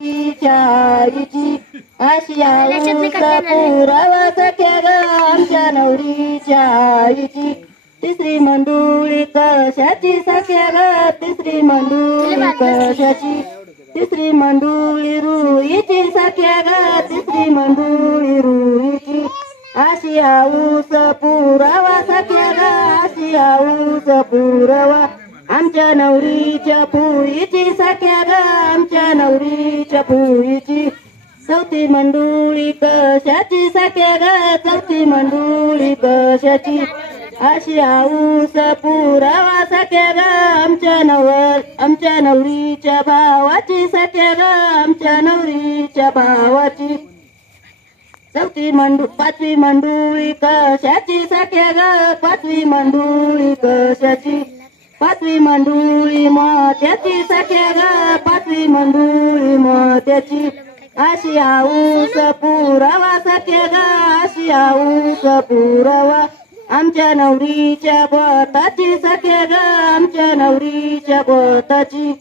आईची आशियाचा पुरावा सख्या ग आमच्या नवरीच्या आईची तिसरी मंडुळी कशाची सख्या ग तिसरी मंडुळी कशाची तिसरी मंडुळी रुईची सख्या ग तिसरी मंडुळी रुईची आशिया ऊस पुरावा सख्या ग आशिया ऊस पुरावा आमच्या नवरीच्या पुईची सख्या ग आमच्या नवरीच्या पुईची चौथी मंडुळी कशाची सख्या ग चौथी मंडुळी कशाची आशिया ऊस पुरावा सख्या ग आमच्या नवरीच्या भावाची सख्या ग आमच्या नवरीच्या भावाची पाचवी मंडुळी कशाची सख्या ग पाचवी मंडुळी कशाची पाचवी मंडुळी मोत्याची सख्या ग पाचवी मंडुळी मोत्याची आशिया ऊस पुरावा सख्या ग आशिया ऊस पुरावा आमच्या नवरीच्या बोताची सख्या ग आमच्या नवरीच्या बोताची